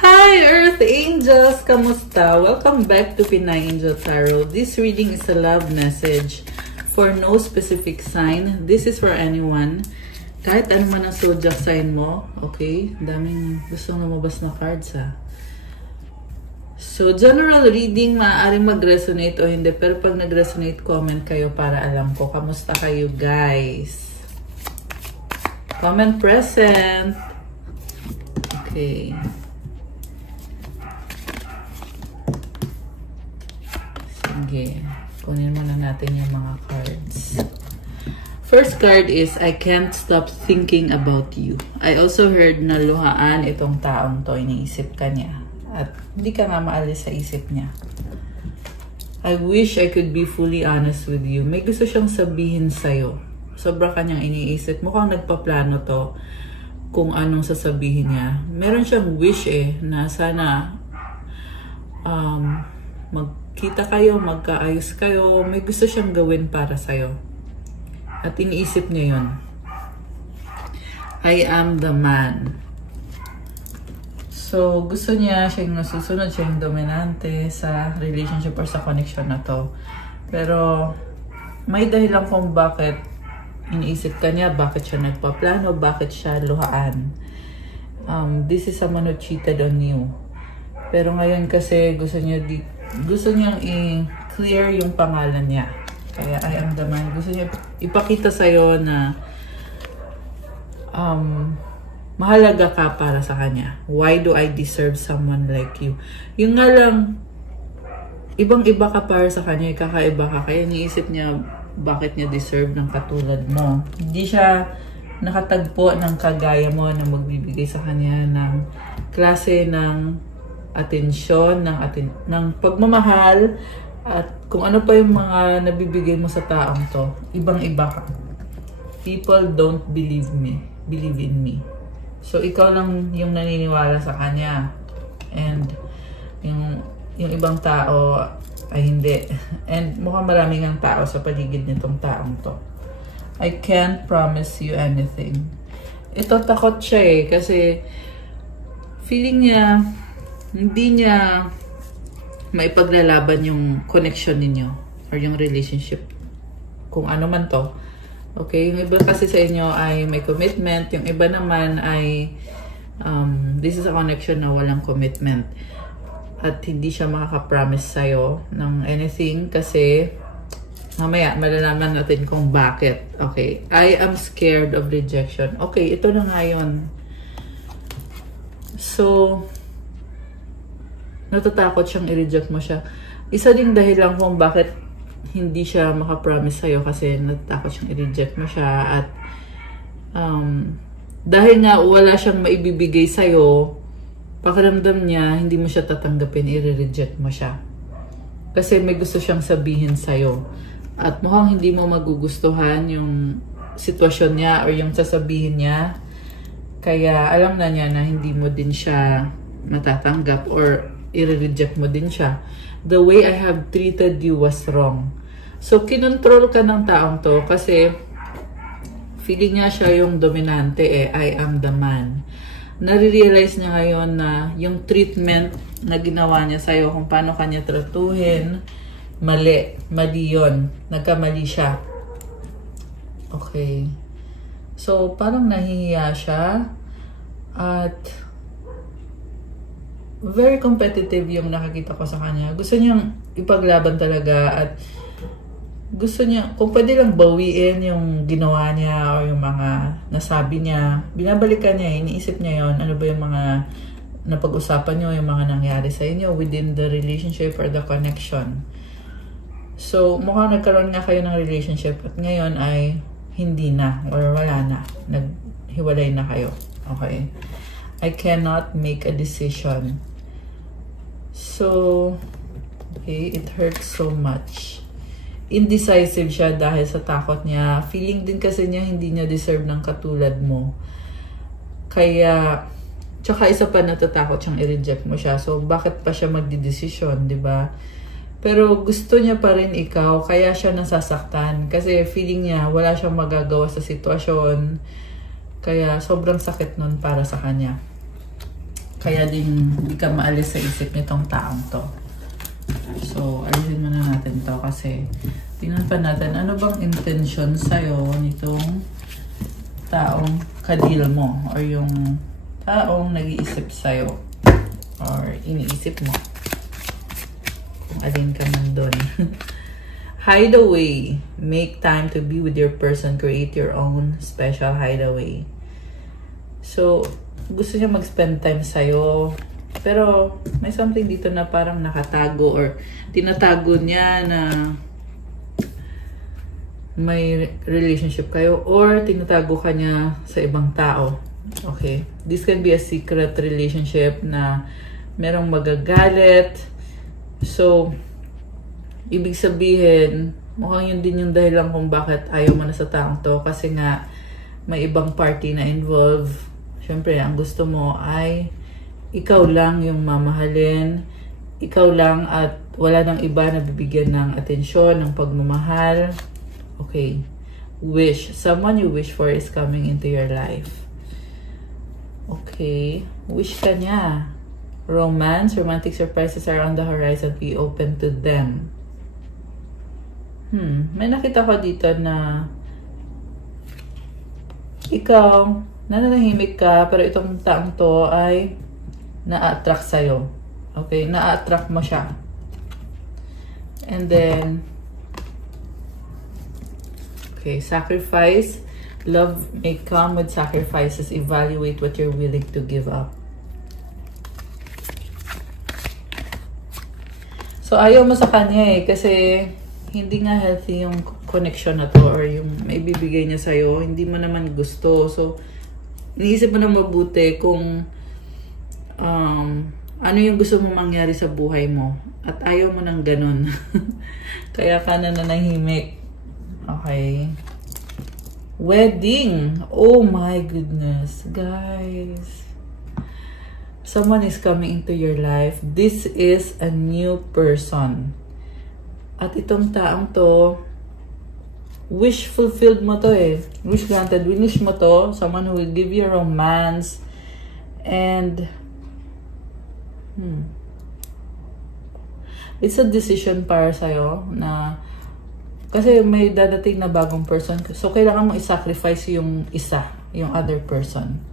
Hi Earth Angels! Kamusta? Welcome back to Pinay Angel Tarot. This reading is a love message for no specific sign. This is for anyone. Kahit ano man ang zodiac sign mo, okay? Daming gustong lumabas na cards ha. So, general reading, maaaring mag-resonate o hindi. Pero pag nag-resonate, comment kayo para alam ko. Kamusta kayo guys? Comment present. Okay. Sige. Kunin muna natin yung mga cards. First card is, I can't stop thinking about you. I also heard na luhaan itong taong to. Iniisip ka niya. At hindi ka nga maalis sa isip niya. I wish I could be fully honest with you. May gusto siyang sabihin sa'yo. Sobra kanyang iniisip. Mukhang nagpaplano to kung anong sasabihin niya. Meron siyang wish na sana magkita kayo, magkaayos kayo. May gusto siyang gawin para sa'yo. At iniisip niya yun. I am the man. So, gusto niya siyang nasusunod, siya yung dominante sa relationship or sa connection na to. Pero, may dahilan kung bakit iniisip ka niya, bakit siya nagpaplano, bakit siya luhaan. This is someone who cheated on you. Pero ngayon kasi gusto niyang i-clear yung pangalan niya. Kaya I am the man. Gusto niya ipakita sa'yo na mahalaga ka para sa kanya. Why do I deserve someone like you? Yung nga lang, ibang-iba ka para sa kanya, kakaiba ka. Kaya niisip niya, bakit niya deserve ng katulad mo. Hindi siya nakatagpo ng kagaya mo na magbibigay sa kanya ng klase ng atensyon, ng pagmamahal, at kung ano pa yung mga nabibigay mo sa taong to. Ibang-iba ka. People don't believe in me. So, ikaw lang yung naniniwala sa kanya. And, yung ibang tao ay hindi. And, mukhang maraming ang tao sa paligid nitong taong to. I can't promise you anything. Ito, takot siya kasi feeling niya, hindi niya maipaglalaban yung connection ninyo or yung relationship. Kung ano man to. Okay, yung iba kasi sa inyo ay may commitment, yung iba naman ay this is a connection na walang commitment at hindi siya makaka-promise sa'yo ng anything kasi mamaya malalaman natin kung bakit. Okay, I am scared of rejection. Okay, ito na nga yun. So, natatakot siyang i-reject mo siya. Isa ding dahilan kung bakit hindi siya makapromise sa'yo kasi natatakot siyang i-reject mo siya at dahil nga wala siyang maibibigay sa'yo, pakiramdam niya, hindi mo siya tatanggapin, i-reject mo siya. Kasi may gusto siyang sabihin sa'yo. At mukhang hindi mo magugustuhan yung sitwasyon niya or yung sasabihin niya. Kaya alam na niya na hindi mo din siya matatanggap or i-reject mo din siya. The way I have treated you was wrong. So, kinontrol ka ng taong to kasi feeling niya siya yung dominante I am the man. Nare-realize niya ngayon na yung treatment na ginawa niya sa'yo, kung paano kanya tratuhin, mali. Mali yun. Nagkamali siya. Okay. So, parang nahihiya siya at very competitive yung nakakita ko sa kanya. Gusto niyang ipaglaban talaga at gusto niya, kung pwede lang bawiin yung ginawa niya o yung mga nasabi niya, binabalikan niya, iniisip niya yon. Ano ba yung mga napag-usapan niyo, yung mga nangyari sa inyo within the relationship or the connection. So, mukhang nagkaroon nga kayo ng relationship at ngayon ay hindi na or wala na. Naghiwalay na kayo. Okay. I cannot make a decision. So, okay, it hurts so much. Indecisive siya dahil sa takot niya. Feeling din kasi niya hindi niya deserve ng katulad mo. Kaya, tsaka isa pa natatakot siyang i-reject mo siya. So, bakit pa siya magdidesisyon, di ba? Pero gusto niya pa rin ikaw, kaya siya nasasaktan. Kasi feeling niya wala siyang magagawa sa sitwasyon. Kaya sobrang sakit nun para sa kanya. Kaya din hindi ka maalis sa isip nitong taong to. So, alisin muna natin to kasi tingnan pa natin ano bang intention sa'yo nitong taong kadil mo or yung taong nag-iisip sa'yo or iniisip mo. Kung alin ka man doon. Hideaway. Make time to be with your person. Create your own special hideaway. So, gusto niya mag-spend time sa'yo. Pero, may something dito na parang nakatago or tinatago niya na may relationship kayo or tinatago ka niya sa ibang tao. Okay? This can be a secret relationship na merong magagalit. So, ibig sabihin, mukhang yun din yung dahilan kung bakit ayaw mo na sa taong to. Kasi nga, may ibang party na involved. Siyempre, ang gusto mo ay ikaw lang yung mamahalin. Ikaw lang at wala nang iba na bibigyan ng atensyon, ng pagmamahal. Okay. Wish. Someone you wish for is coming into your life. Okay. Wish ka niya. Romance, romantic surprises are on the horizon. Be open to them. May nakita ko dito na ikaw, nananahimik ka, pero itong taong to ay na-attract sa'yo. Okay? Na-attract mo siya. And then, okay, sacrifice. Love may come with sacrifices. Evaluate what you're willing to give up. So, ayaw mo sa kanya kasi hindi nga healthy yung connection na to or yung may bibigay niya sa'yo. Hindi mo naman gusto. So, iniisip mo na mabuti kung ano yung gusto mo mangyari sa buhay mo. At ayaw mo ng ganun. Kaya ka na nanahimik. Okay. Wedding. Oh my goodness. Guys. Someone is coming into your life. This is a new person. At itong taong to, wish fulfilled mo to eh. Wish granted. Wish mo to. Someone who will give you romance. And, it's a decision para sa'yo na, kasi may dadating na bagong person. So, kailangan mo i-sacrifice yung isa, yung other person.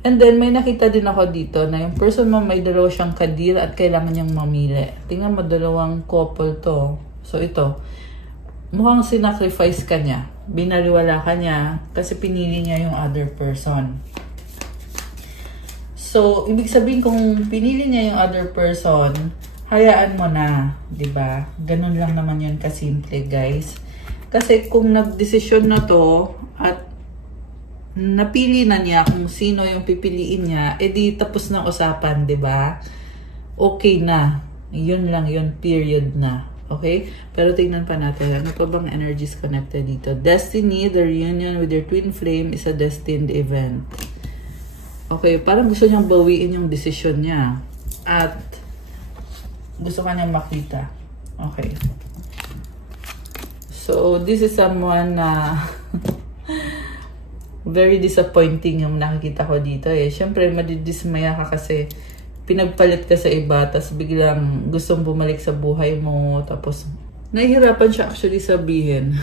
And then, may nakita din ako dito na yung person mo may dalawa siyang kadil at kailangan niyang mamili. Tingnan mo, dalawang couple to. So, ito. Mukhang sinacrifice ka niya. Binaliwala ka niya kasi pinili niya yung other person. So, ibig sabihin kung pinili niya yung other person, hayaan mo na. Diba? Ganun lang naman yun kasimple, guys. Kasi kung nagdesisyon na to at napili na niya kung sino yung pipiliin niya, edi tapos ng usapan, 'di ba? Okay na. Yun lang, yun period na. Okay? Pero tingnan pa natin, ano pa bang energies connected dito? Destiny, the reunion with your twin flame is a destined event. Okay, parang gusto niyang bawiin yung decision niya. At gusto ka niyang makita. Okay. So, this is someone na very disappointing yung nakikita ko dito eh. Siyempre, madidismaya ka kasi pinagpalit ka sa iba, tapos biglang gustong bumalik sa buhay mo, tapos nahihirapan siya actually sabihin.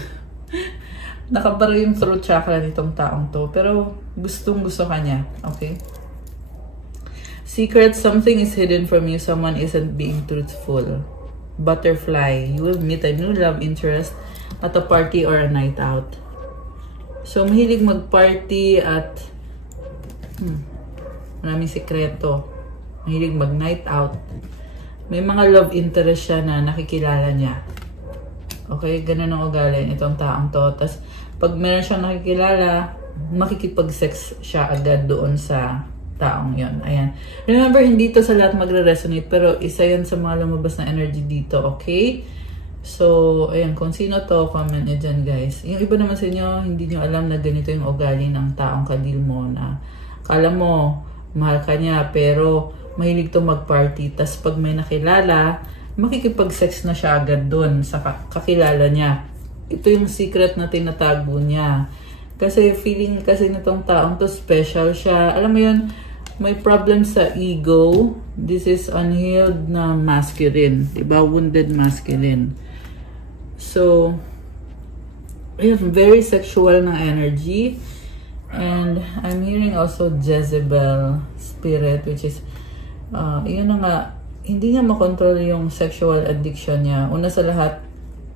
Nakabara yung throat chakra nitong taong to, pero gustong gusto ka niya. Okay? Secret, something is hidden from you, someone isn't being truthful. Butterfly, you will meet a new love interest at a party or a night out. So, mahilig mag-party at maraming sikreto. Mahilig mag-night out. May mga love interest siya na nakikilala niya. Okay? Ganun ang ugali itong taong to. Tapos, pag meron siyang nakikilala, makikipag-sex siya agad doon sa taong yon. Ayan. Remember, hindi to sa lahat magre-resonate, pero isa yan sa mga lumabas na energy dito. Okay? So, ayan, kung sino to, comment nyo dyan, guys. Yung iba naman sa inyo, hindi nyo alam na ganito yung ugali ng taong kadil mo na kala mo, mahal ka niya, pero mahilig to mag-party. Tas pag may nakilala, makikipag-sex na siya agad dun sa kakilala niya. Ito yung secret na tinatago niya. Kasi feeling kasi nitong taong to special siya. Alam mo yun, may problem sa ego. This is unhealed na masculine. Diba? Wounded masculine. So, ayun, very sexual na energy. And I'm hearing also Jezebel spirit, which is, yun na nga, hindi niya makontrol yung sexual addiction niya. Una sa lahat,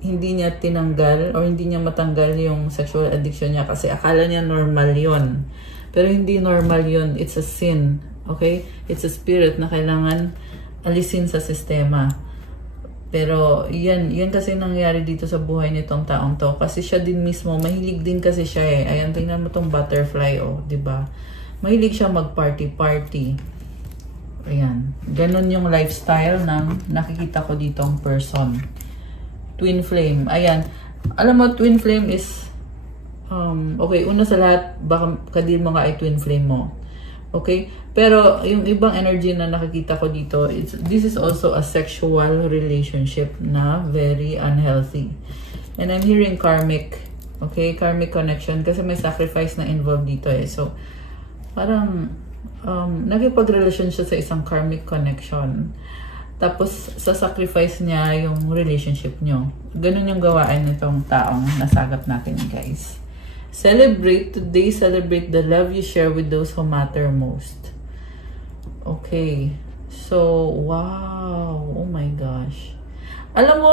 hindi niya tinanggal or hindi niya matanggal yung sexual addiction niya kasi akala niya normal yon. Pero hindi normal yon. It's a sin. Okay? It's a spirit na kailangan alisin sa sistema. Pero yan kasi nangyari dito sa buhay nitong taong to. Kasi siya din mismo, mahilig din kasi siya eh. Ayan, tingnan mo tong butterfly, oh, diba? Mahilig siya mag-party-party. Ayan. Ganon yung lifestyle ng nakikita ko ditong person. Twin flame. Ayan. Alam mo, twin flame is, okay, una sa lahat, baka kadil mo nga ay twin flame mo. Okay? Pero, yung ibang energy na nakikita ko dito, this is also a sexual relationship na very unhealthy. And I'm hearing karmic. Okay? Karmic connection. Kasi may sacrifice na involved dito eh. So, parang, nakipag-relasyon siya sa isang karmic connection. Tapos, sa sacrifice niya yung relationship nyo. Ganun yung gawaan nitong taong nasagap natin, guys. Celebrate today. Celebrate the love you share with those who matter most. Okay. So, wow. Oh my gosh. Alam mo,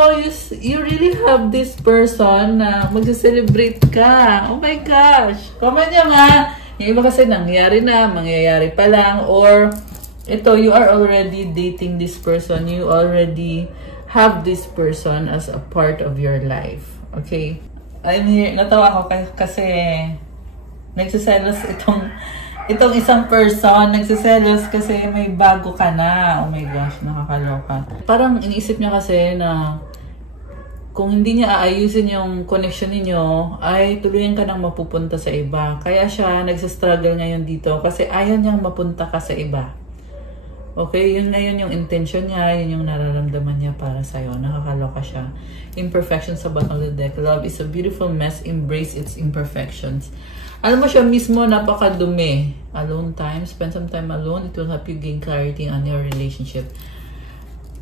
you really have this person na mag-celebrate ka. Oh my gosh. Comment nyo nga. Yung iba kasi nangyari na, mangyayari pa lang. Or, ito, you are already dating this person. You already have this person as a part of your life. Okay? I'm here, natawa ko kasi nagsiselos itong isang person, nagsiselos kasi may bago ka na. Oh my gosh, nakakaloka. Parang iniisip niya kasi na kung hindi niya aayusin yung connection ninyo, ay tuluyan ka nang mapupunta sa iba. Kaya siya nagsistruggle ngayon dito kasi ayaw niyang mapunta ka sa iba. Okay, yun ngayon yung intention niya, yun yung nararamdaman niya para sa'yo. Nakakaloka siya. Imperfection sa bottom of the deck. Love is a beautiful mess. Embrace its imperfections. Alam mo siya mismo, napakadumi. Alone time. Spend some time alone. It will help you gain clarity on your relationship.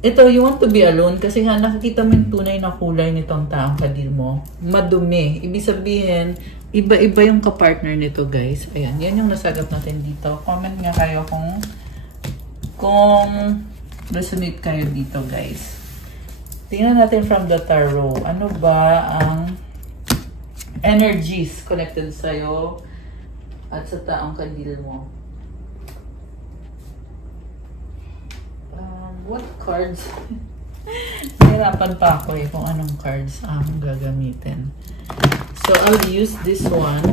Ito, you want to be alone kasi nga nakikita mo yung tunay na kulay nitong taong kadil mo. Madumi. Ibig sabihin, iba-iba yung kapartner nito, guys. Ayan, yan yung nasagap natin dito. Comment nga kayo kung resonate kayo dito, guys. Tingnan natin from the tarot. Ano ba ang energies connected sa'yo at sa taong kadil mo? What cards? Nahirapan pa ako eh kung anong cards ang gagamitin. So, I'll use this one.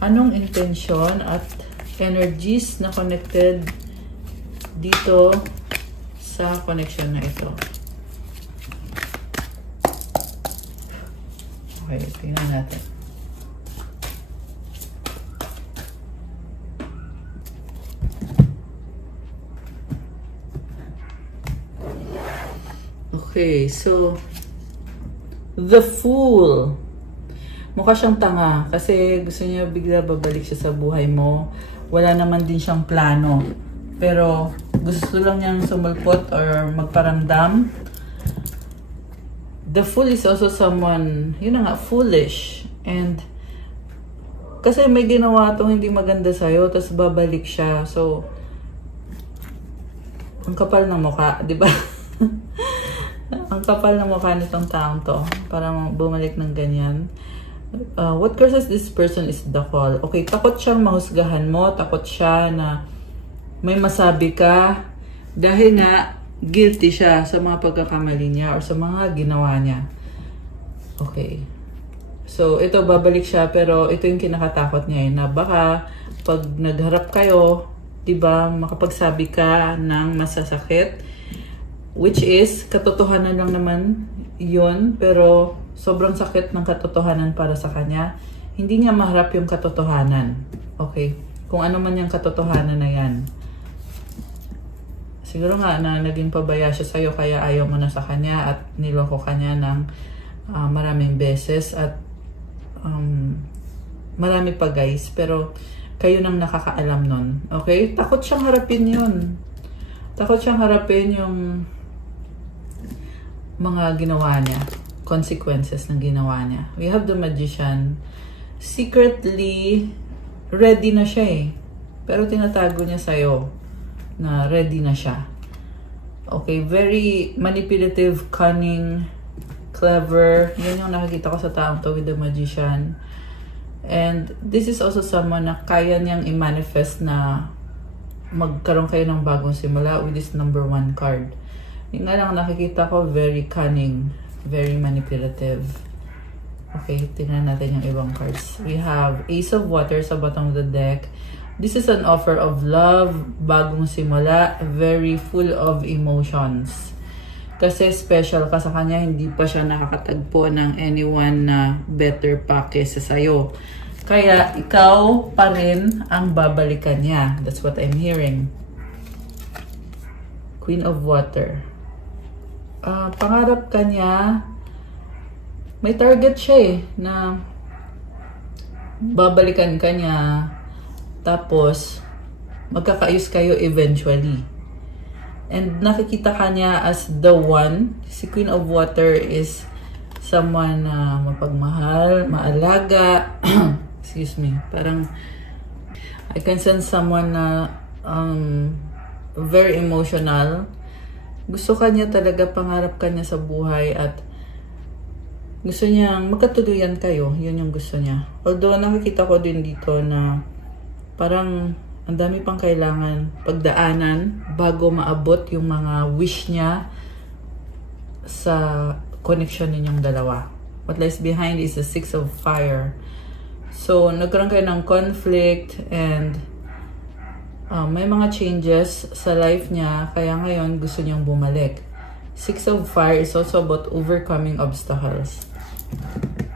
Anong intention at energies na connected dito sa connection na ito? Okay, tingnan natin. Okay, so the Fool. Mukha siyang tanga kasi gusto niya bigla babalik siya sa buhay mo. Wala naman din siyang plano. Pero gusto lang niyang sumulpot or magparamdam. The Fool is also someone, yun na nga, foolish. And kasi may ginawa itong hindi maganda sa'yo, tapos babalik siya. So, ang kapal ng mukha, di ba? Ang kapal ng mukha nitong taong to para bumalik ng ganyan. What curses this person is the call. Okay, takot siyang mahusgahan mo. Takot siya na may masabi ka dahil nga guilty siya sa mga pagkakamali niya or sa mga ginawa niya. Okay. So, ito babalik siya pero ito yung kinakatakot niya na baka pag nagharap kayo, diba, makapagsabi ka ng masasakit, which is, katotohanan lang naman yun, pero sobrang sakit ng katotohanan para sa kanya. Hindi niya maharap yung katotohanan. Okay? Kung ano man yung katotohanan na yan. Siguro nga na naging pabaya siya sa'yo kaya ayaw mo na sa kanya at niloko kanya ng maraming beses at marami pa, guys. Pero kayo nang nakakaalam nun. Okay? Takot siyang harapin yun. Takot siyang harapin yung mga ginawa niya. Consequences ng ginawa niya. We have the Magician. Secretly, ready na siya eh. Pero tinatago niya sa'yo na ready na siya. Okay? Very manipulative, cunning, clever. Yan yung nakikita ko sa taong to with the Magician. And this is also someone na kaya niyang i-manifest na magkaroon kayo ng bagong simula with this number 1 card. Yung nga lang nakikita ko, very cunning, very manipulative. Okay, tingnan natin yung ibang cards. We have Ace of Water sa bottom of the deck. This is an offer of love, bagong simula, very full of emotions. Kasi special ka sa kanya, hindi pa siya nakakatagpo ng anyone na better pa kesa sa'yo. Kaya ikaw pa rin ang babalikan niya. That's what I'm hearing. Queen of Water. Pangarap ka niya, may target siya eh, na babalikan ka niya, tapos magkakaayos kayo eventually. And nakikita ka niya as the one. Si Queen of Water is someone na mapagmahal, maalaga. Excuse me. Parang I can sense someone na very emotional. Gusto ka niya talaga, pangarap ka niya sa buhay at gusto niyang magkatuluyan kayo. Yun yung gusto niya. Although nakikita ko din dito na parang ang dami pang kailangan pagdaanan bago maabot yung mga wish niya sa connection ninyong dalawa. What lies behind is the 6 of Fire. So, nagkaroon kayo ng conflict and may mga changes sa life niya, kaya ngayon gusto niyang bumalik. 6 of Fire is also about overcoming obstacles.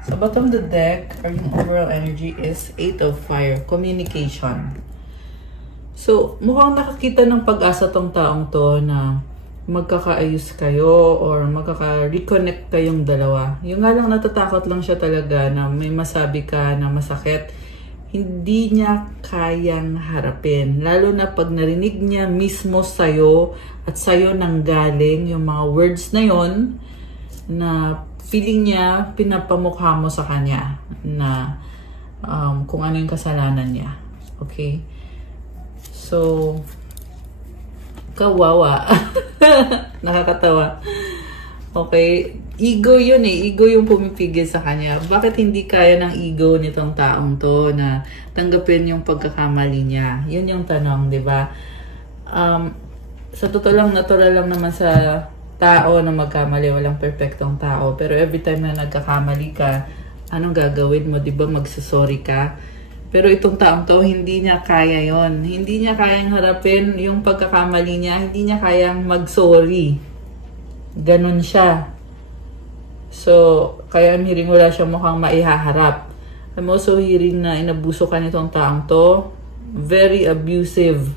Sa bottom of the deck, or yung overall energy is 8 of Fire, communication. So, mukhang nakakita ng pag-asa tong taong to na magkakaayos kayo or magkaka-reconnect kayong dalawa. Yung nga lang natatakot lang siya talaga na may masabi ka na masakit. Hindi niya kayang harapin. Lalo na pag narinig niya mismo sa'yo at sa'yo nang galing yung mga words na yon na feeling niya pinapamukha mo sa kanya na kung ano yung kasalanan niya. Okay? So, kawawa. Nakakatawa. Okay? Ego yun eh. Ego yung pumipigil sa kanya. Bakit hindi kaya ng ego nitong taong to na tanggapin yung pagkakamali niya? Yun yung tanong, di ba? Sa totoo lang, natural lang naman sa tao na magkamali. Walang perfectong tao. Pero every time na nagkakamali ka, anong gagawin mo? Di ba magsasorry ka? Pero itong taong to, hindi niya kaya yon. Hindi niya kayang harapin yung pagkakamali niya. Hindi niya kayang mag-sorry. Ganun siya. So, kaya I'm hearing wala siya mukhang maihaharap. I'm also hearing na inabuso ka nitong taong to. Very abusive.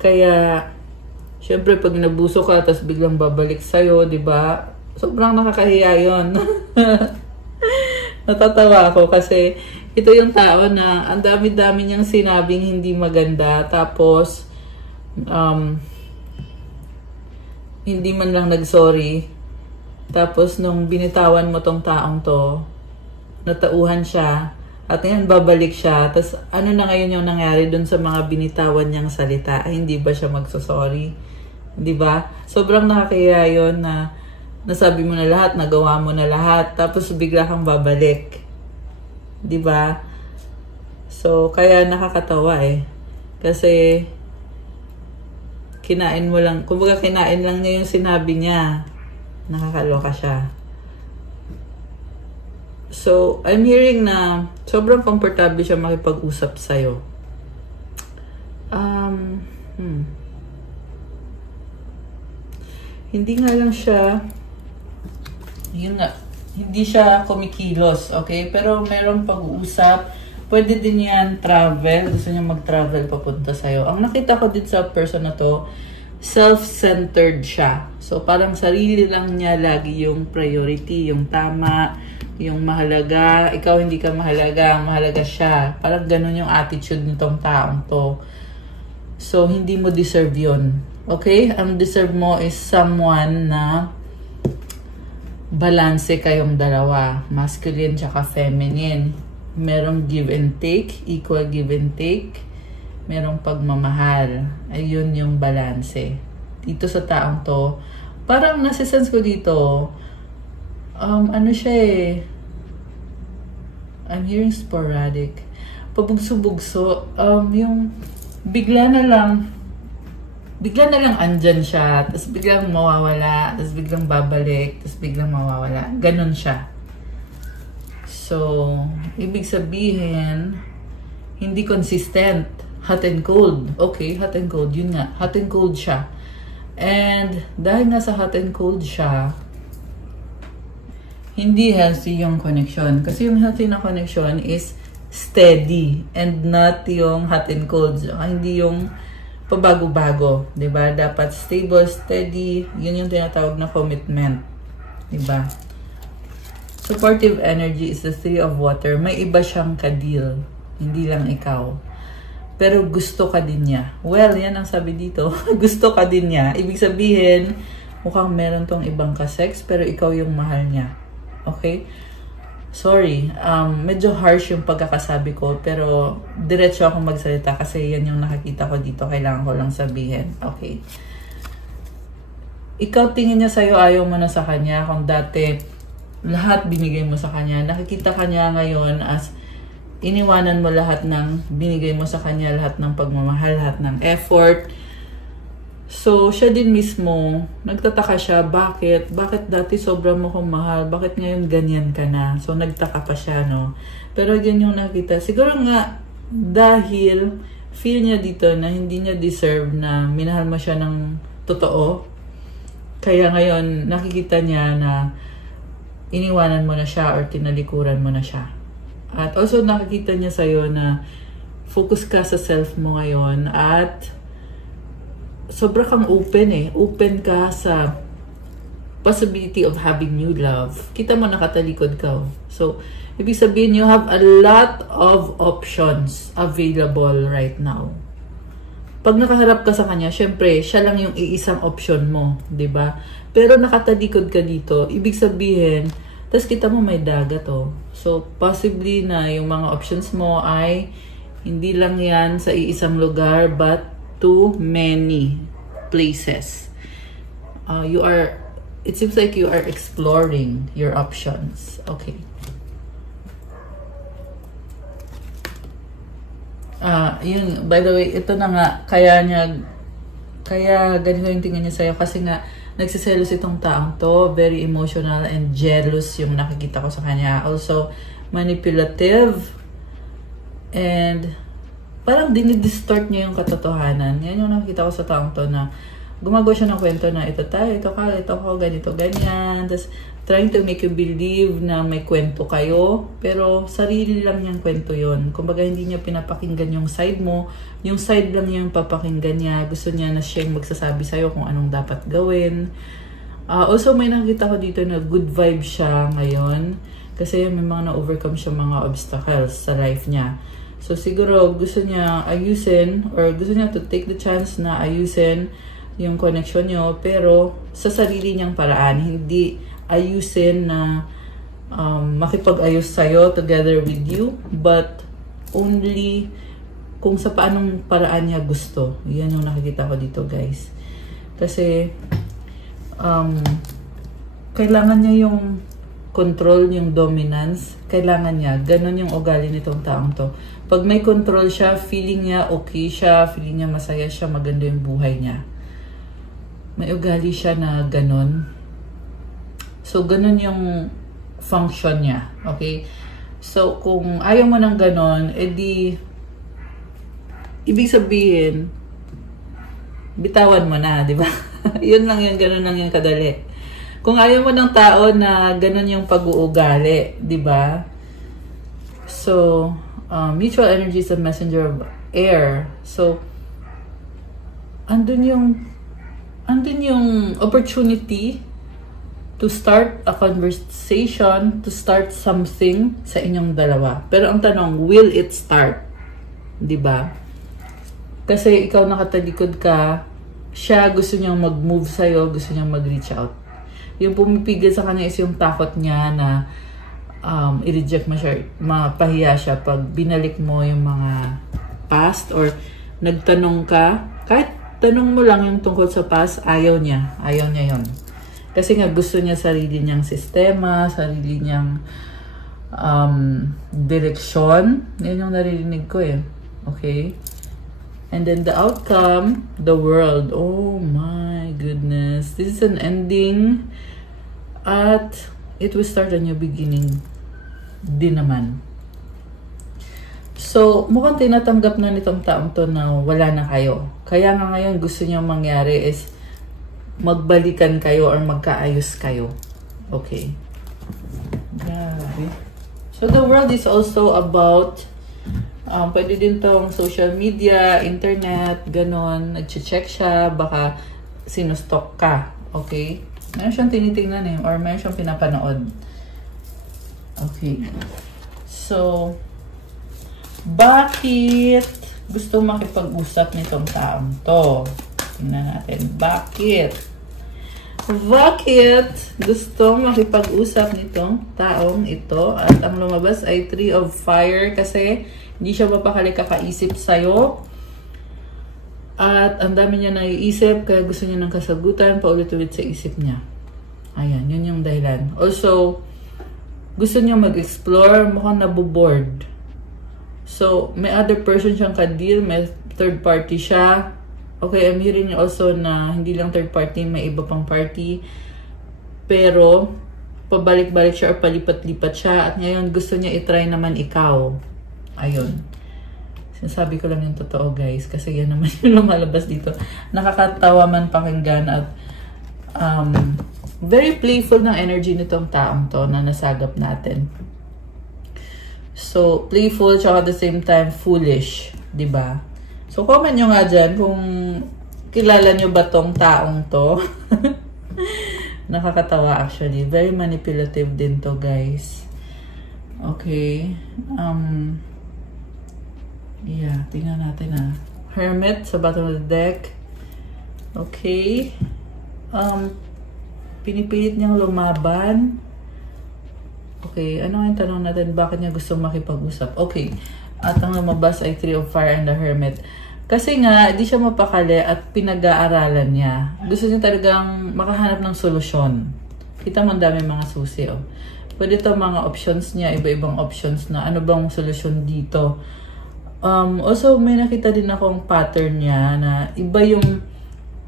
Kaya, syempre pag inabuso ka, tapos biglang babalik sa'yo, di ba? Sobrang nakakahiya yun. Natatawa ako kasi ito yung tao na ang dami-dami niyang sinabing hindi maganda, tapos hindi man lang nag-sorry. Tapos nung binitawan mo tong taong to, natauhan siya, at ngayon babalik siya. Tapos ano na ngayon yung nangyari dun sa mga binitawan niyang salita? Ay, hindi ba siya magsosorry? Di ba? Sobrang nakakaya yun na nasabi mo na lahat, nagawa mo na lahat, tapos bigla kang babalik. Diba? So, kaya nakakatawa eh. Kasi, kinain mo lang, kumbaga kinain lang niya yung sinabi niya. Nakakaloka siya. So, I'm hearing na sobrang komportable siya makipag-usap sa'yo. Hindi nga lang siya, yun nga, hindi siya kumikilos, okay? Pero mayroong pag-uusap. Pwede din yan travel. Gusto niya mag-travel papunta sa'yo. Ang nakita ko din sa person na to, self-centered siya. So, parang sarili lang niya lagi yung priority, yung tama, Yung mahalaga, ikaw hindi ka mahalaga, mahalaga siya. Parang ganun yung attitude nitong taong to. So, hindi mo deserve yun. Okay? Ang deserve mo is someone na balanse kayong dalawa. Masculine tsaka feminine. Merong give and take, equal give and take. Merong pagmamahal. Ayun yung balanse. Dito sa taong to, parang nasisense ko dito, ano siya eh, I'm hearing sporadic. Pabugso-bugso. Yung bigla na lang andyan siya, tapos biglang mawawala, tapos biglang babalik, tapos biglang mawawala. Ganon siya. So, ibig sabihin, hindi consistent. Hot and cold. Okay, hot and cold. Yun nga, hot and cold siya. And dahil nasa hot and cold siya, hindi healthy yung connection. Kasi yung healthy na connection is steady and not yung hot and cold. Hindi yung pabago-bago. Diba? Dapat stable, steady. Yun yung tinatawag na commitment. Diba? Supportive energy is the three of water. May iba siyang kadil. Hindi lang ikaw. Pero gusto ka din niya. Well, yan ang sabi dito. Gusto ka din niya. Ibig sabihin, mukhang meron tong ibang ka-sex, pero ikaw yung mahal niya. Okay? Sorry. Medyo harsh yung pagkakasabi ko, pero diretso akong magsalita kasi yan yung nakakita ko dito. Kailangan ko lang sabihin. Okay. Ikaw tingin niya sa'yo, ayaw mo na sa kanya. Kung dati, lahat binigay mo sa kanya. Nakikita ka niya ngayon as iniwanan mo lahat ng binigay mo sa kanya, lahat ng pagmamahal, lahat ng effort. So, siya din mismo, nagtataka siya, bakit dati sobra mo kong mahal, bakit ngayon ganyan ka na? So, nagtaka pa siya, no? Pero yan yung nakita. Siguro nga, dahil feel niya dito na hindi niya deserve na minahal mo siya ng totoo. Kaya ngayon, nakikita niya na iniwanan mo na siya or tinalikuran mo na siya. At also, nakikita niya sa'yo na focus ka sa self mo ngayon at sobra kang open eh. Open ka sa possibility of having new love. Kita mo nakatalikod ka. So, ibig sabihin, you have a lot of options available right now. Pag nakaharap ka sa kanya, syempre, siya lang yung iisang option mo. 'Di ba? Pero nakatalikod ka dito, ibig sabihin, tas kita mo may dagat oh. So, possibly na yung mga options mo ay hindi lang yan sa iisang lugar, but to many places. It seems like you are exploring your options. Okay. Yun, by the way, ito na nga, kaya ganito yung tingin niya sa'yo kasi nga, nagsiselos itong taong to, very emotional and jealous yung nakikita ko sa kanya. Also, manipulative and parang dinidistort niya yung katotohanan. Yan yung nakikita ko sa taong to na gumagawa siya ng kwento na ito tayo, ito ko, ganito, ganyan. Tapos, trying to make you believe na may kwento kayo, pero sarili lang niyang kwento yon. Kumbaga, hindi niya pinapakinggan yung side mo. Yung side lang niya yung papakinggan niya. Gusto niya na siya yung magsasabi sa'yo kung anong dapat gawin. Also, may nakita ko dito na good vibe siya ngayon. Kasi may mga na-overcome siya mga obstacles sa life niya. So, siguro gusto niya ayusin or gusto niya to take the chance na ayusin yung connection niyo, pero sa sarili niyang paraan. Hindi ayusin na makipag-ayos sa'yo together with you, but only kung sa paanong paraan niya gusto. Yan yung nakikita ko dito, guys. Kasi kailangan niya yung control, yung dominance. Kailangan niya. Ganon yung ugali nitong taong to. Pag may control siya, feeling niya okay siya, feeling niya masaya siya, maganda yung buhay niya. May ugali siya na ganon. So, ganun yung function niya. Okay? So, kung ayaw mo ng ganon, edi, ibig sabihin, bitawan mo na, di ba? Yun lang yung ganun lang yung kadali. Kung ayaw mo ng tao na ganun yung pag-uugali, di ba? So, mutual energy is a messenger of air. So, andun yung opportunity to start a conversation, to start something sa inyong dalawa. Pero ang tanong, will it start? Diba? Kasi ikaw nakatalikod ka, siya gusto niyang mag-move sa'yo, gusto niyang mag-reach out. Yung pumipigil sa kanya is yung takot niya na i-reject mo siya, mapahiya siya pag binalik mo yung mga past or nagtanong ka. Kahit tanong mo lang yung tungkol sa past, ayaw niya. Ayaw niya yon. Kasi nga gusto niya sarili niyang sistema, sarili niyang direksyon. Yan yung naririnig ko eh. Okay? And then the outcome, the world. Oh my goodness. This is an ending at it will start a new beginning din naman. So, mukhang tinatanggap na nitong taong to na wala na kayo. Kaya nga ngayon gusto niyang mangyari is magbalikan kayo or magkaayos kayo. Okay. Grabe. So, the world is also about, pwede din tong social media, internet, ganon. Nag-check siya, baka sinustok ka. Okay? Meron siyang tinitingnan eh, or meron siyang pinapanood. Okay. So, bakit gusto makipag-usap nitong taong to? Tingnan natin. Bakit gusto makipag-usap nitong taong ito? At ang lumabas ay 3 of Fire kasi hindi siya mapakali kakaisip sa'yo. At ang dami niya naiisip kaya gusto niya ng kasagutan paulit-ulit sa isip niya. Ayan, yun yung dahilan. Also, gusto niya mag-explore, mukhang naboboard. So, may other person siyang ka-deal, may third party siya. Okay, I'm hearing also na hindi lang third party, may iba pang party. Pero, pabalik-balik siya or palipat-lipat siya. At ngayon, gusto niya itry naman ikaw. Ayun. Sinasabi ko lang yung totoo, guys. Kasi yan naman yung lumalabas dito. Nakakatawa man pakinggan at very playful ng energy nitong taong to na nasagap natin. So, playful tsaka at the same time foolish. Diba? So, comment nyo nga dyan kung kilala nyo ba tong taong to. Nakakatawa actually. Very manipulative din to, guys. Okay. Yeah, tingnan natin Hermit sa bottom of the deck. Okay. Pinipilit niyang lumaban. Okay, ano yung tanong natin? Bakit niya gusto makipag-usap? Okay. At ang lumabas ay 3 of Fire and the Hermit. Kasi nga, di siya mapakali at pinag-aaralan niya. Gusto niya talagang makahanap ng solusyon. Kita mo ang dami mga susi. Oh. Pwede ito mga options niya, iba-ibang options na ano bang solusyon dito. Also, may nakita din akong pattern niya na iba yung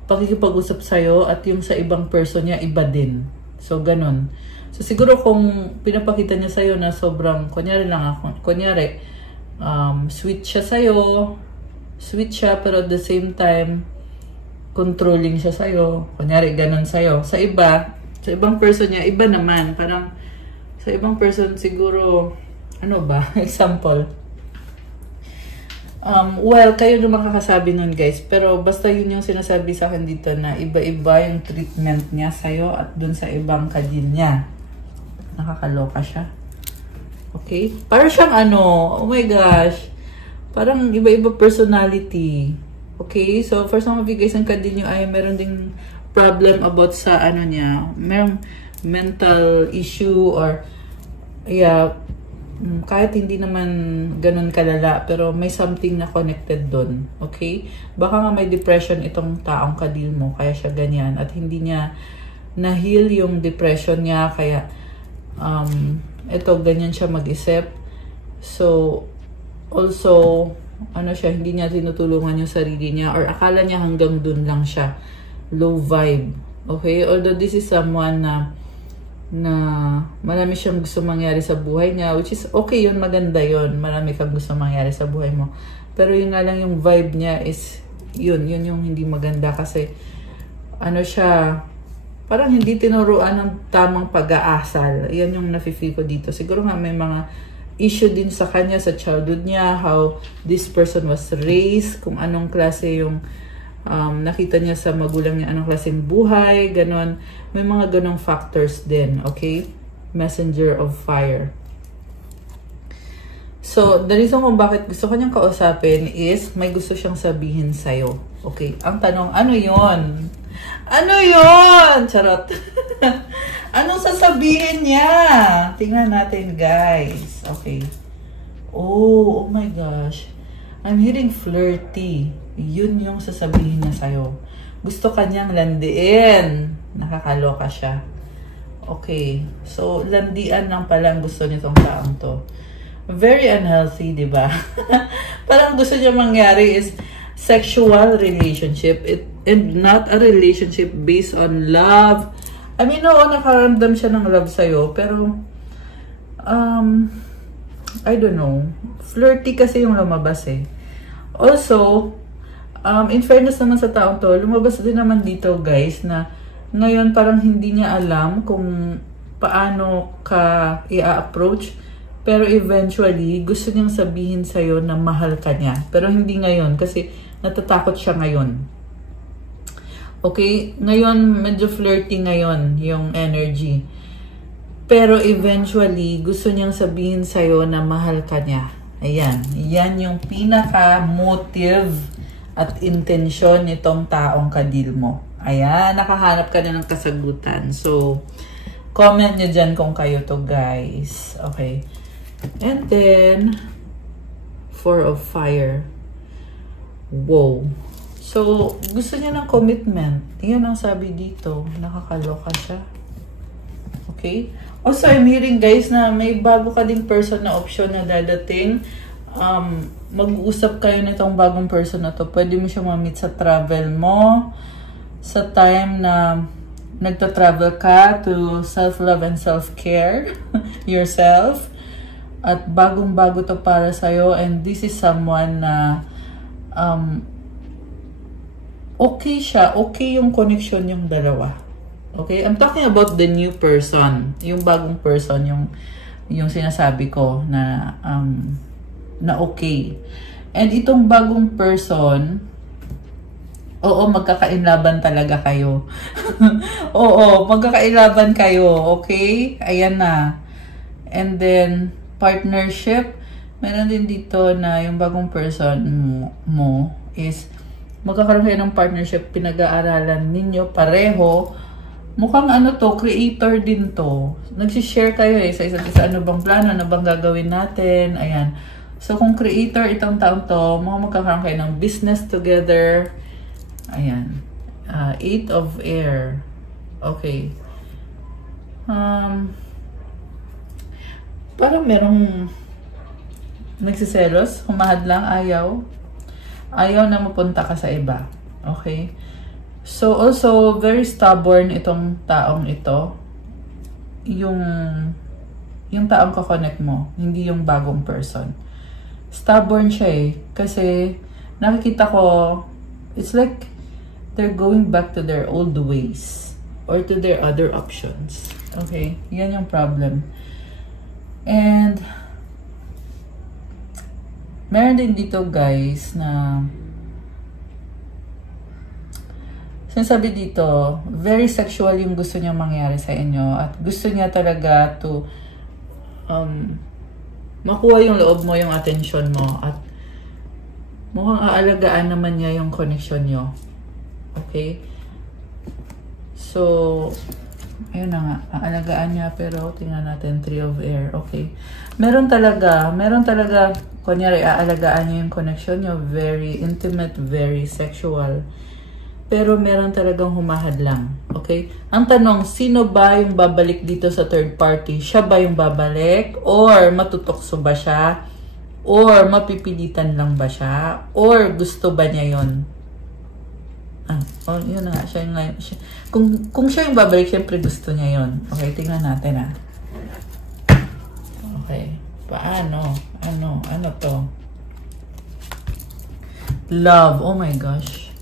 pakikipag-usap sa'yo at yung sa ibang person niya, iba din. So, ganun. So, siguro kung pinapakita niya sa'yo na sobrang, kunyari sweet siya sa'yo, sweet siya, pero at the same time, controlling siya sa'yo. Kunyari, ganun sa'yo. Sa ibang person niya, iba naman. Parang, sa ibang person, siguro, ano ba? Example. Well, kayo na makakasabi nun, guys. Pero, basta yun yung sinasabi sa akin dito na iba-iba yung treatment niya sa'yo at dun sa ibang kadil niya. Nakakaloka siya. Okay? Parang siyang oh my gosh. Parang iba-iba personality. Okay? So, for some of you guys, ang kadil nyo ay meron ding problem about sa niya. Merong mental issue or, yeah, kahit hindi naman ganun kalala, pero may something na connected doon. Okay? Baka nga may depression itong taong kadil mo, kaya siya ganyan. At hindi niya na-heal yung depression niya, kaya ito, ganyan siya mag-isip. So, also, hindi niya tinutulungan yung sarili niya or akala niya hanggang dun lang siya. Low vibe. Okay? Although this is someone na marami siyang gusto mangyari sa buhay niya, which is okay yun, maganda yun. Marami kang gusto mangyari sa buhay mo. Pero yun nga lang yung vibe niya is, yun yung hindi maganda kasi, siya, parang hindi tinuruan ng tamang pag-aasal. Yan yung nafe-feel ko dito. Siguro nga may mga issue din sa kanya, sa childhood niya, how this person was raised, kung anong klase yung nakita niya sa magulang niya anong klaseng buhay, ganon. May mga ganong factors din, okay? Messenger of fire. So, the reason kung bakit gusto ko niyang kausapin is may gusto siyang sabihin sa'yo. Okay? Ang tanong, ano yon? Ano yon? Charot. Anong sasabihin niya? Tingnan natin, guys. Okay. Oh my gosh. I'm hearing flirty. Yun yung sasabihin niya sa'yo. Gusto kanyang landiin. Nakakaloka siya. Okay. So, landian lang pala ang gusto nitong taong to. Very unhealthy, di ba? Parang gusto niya mangyari is sexual relationship. And not a relationship based on love. I mean, oo, nakaramdam siya ng love sa'yo. Pero, I don't know. Flirty kasi yung lumabas eh. Also, in fairness naman sa taong to, lumabas din naman dito, guys, na ngayon parang hindi niya alam kung paano ka i-approach. Pero eventually, gusto niyang sabihin sa'yo na mahal ka niya. Pero hindi ngayon kasi natatakot siya ngayon. Okay? Ngayon, medyo flirty ngayon yung energy. Pero eventually, gusto niyang sabihin sa'yo na mahal ka niya. Ayan. Yan yung pinaka-motive at intensyon nitong taong kadil mo. Ayan. Nakahanap ka na ng kasagutan. So, comment niyo dyan kung kayo to, guys. Okay. And then, Four of Fire. Wow. So, gusto niya ng commitment. Yan ang sabi dito. Nakakaloka siya. Okay? Also, I'm hearing, guys, na may bago ka ding person na option na dadating. Mag-uusap kayo nitong bagong person na to. Pwede mo siya ma-meet sa travel mo. Sa time na nagta-travel ka to self-love and self-care yourself. At bagong-bago to para sa'yo. And this is someone na okay siya. Okay yung connection yung dalawa. Okay? I'm talking about the new person. Yung bagong person. Yung sinasabi ko na na okay. And itong bagong person, oo, magkakainlaban talaga kayo. Oo, magkakainlaban kayo. Okay? Ayan na. And then, partnership, meron din dito na yung bagong person mo is magkakaroon kayo ng partnership, pinag-aaralan ninyo pareho. Mukhang ano to, creator din to. Nagsishare kayo eh sa isa't isa, ano bang plano, ano bang gagawin natin, ayan. So kung creator itong taong to, mukhang magkakaroon kayo ng business together. Ayan. 8 of Air. Okay. Parang merong nagsiselos, humahad lang, ayaw. Ayaw na mapunta ka sa iba. Okay? So, also, very stubborn itong taong ito. Yung taong ka-connect mo, hindi yung bagong person. Stubborn siya eh. Kasi, nakikita ko, it's like, they're going back to their old ways. Or to their other options. Okay? Yan yung problem. And, meron din dito guys na sinasabi dito, very sexual yung gusto niya mangyari sa inyo at gusto niya talaga to makuha yung loob mo, yung attention mo at mukhang aalagaan naman niya yung connection nyo. Okay? So, ayun na nga, aalagaan niya pero tingnan natin, 3 of Air. Okay? Meron talaga, kunyari, aalagaan niyo yung connection niyo, very intimate, very sexual. Pero meron talagang humahad lang. Okay? Ang tanong, sino ba yung babalik dito sa third party? Siya ba yung babalik? Or matutokso ba siya? Or mapipilitan lang ba siya? Or gusto ba niya yun? Yun na nga. Siya yung ngayon. Kung siya yung babalik, syempre gusto niya yun. Okay, tingnan natin Okay. Paano? Ano to? Love. Oh my gosh.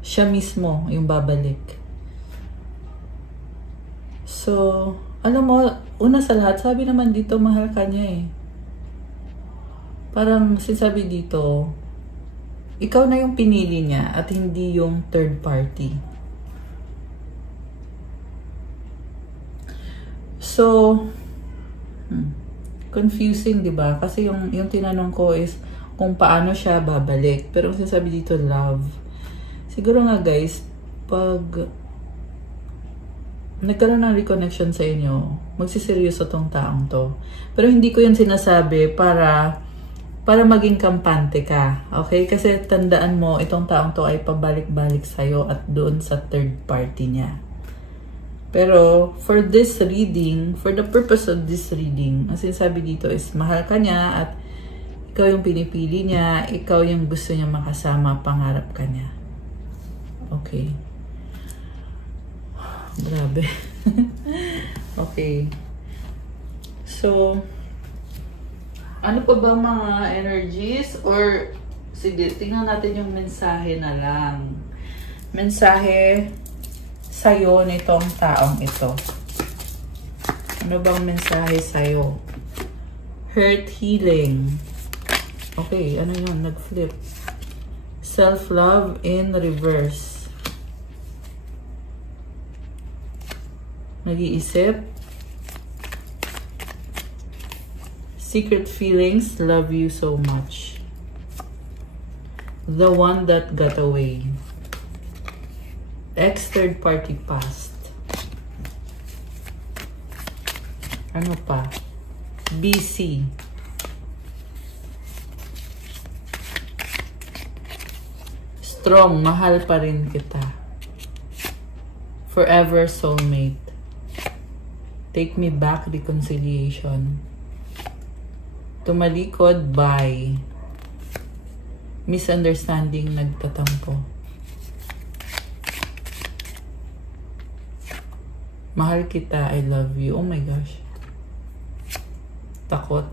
Siya mismo yung babalik. So, alam mo, una sa lahat, sabi naman dito, mahal ka niya eh. Parang sinasabi dito, ikaw na yung pinili niya at hindi yung third party. So, confusing, di ba? Kasi yung tinanong ko is kung paano siya babalik. Pero ang sinasabi dito, love. Siguro nga guys, pag nagkaroon ng reconnection sa inyo, magsiseryoso tong taong to. Pero hindi ko yun sinasabi para maging kampante ka. Okay? Kasi tandaan mo, itong taong to ay pabalik-balik sa'yo at doon sa third party niya. Pero for this reading, for the purpose of this reading, ang sinasabi dito is mahal ka niya at ikaw yung pinipili niya, ikaw yung gusto niya makasama, pangarap ka niya. Okay. Grabe. Okay. So, ano pa bang mga energies? Or, sige, tingnan natin yung mensahe na lang. Mensahe sa'yo nitong taong ito. Ano bang mensahe sa'yo? Hurt healing. Okay, ano yun? Nag-flip. Self-love in reverse. Nag-iisip. Secret feelings, love you so much. The one that got away. Ex third party past. Ano pa? BC. Strong, mahal pa rin kita. Forever soulmate. Take me back, reconciliation. Tumalikod, bye. Misunderstanding, nagtatampo. Mahal kita, I love you. Oh my gosh. Takot.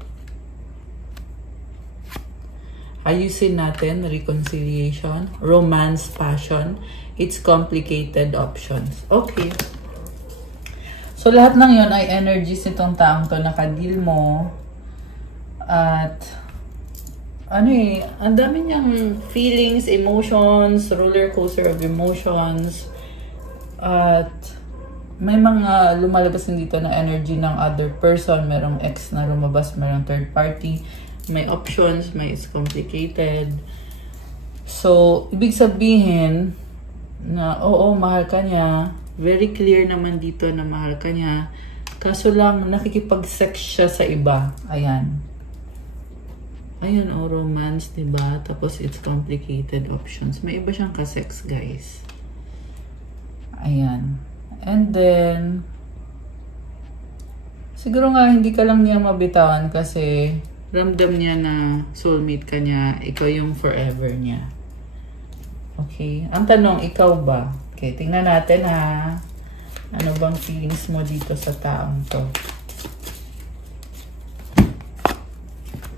Ayusin natin, reconciliation, romance, passion. It's complicated options. Okay. So, lahat ng yon ay energies nitong taong to nakadil mo. At, ano eh, ang dami niyang feelings, emotions, roller coaster of emotions. At, may mga lumalabas din dito na energy ng other person. Merong ex na lumabas, merong third party. May options, may it's complicated. So, ibig sabihin na, oo, mahal ka niya. Very clear naman dito na mahal ka niya. Kaso lang, nakikipag-sex siya sa iba. Ayan. Ayan, oh, romance, diba? Tapos, it's complicated options. May iba siyang ka-sex, guys. Ayan. And then, siguro nga, hindi ka lang niya mabitawan kasi ramdam niya na soulmate ka niya. Ikaw yung forever niya. Okay. Ang tanong, ikaw ba? Okay, tingnan natin ha. Ano bang feelings mo dito sa taong to?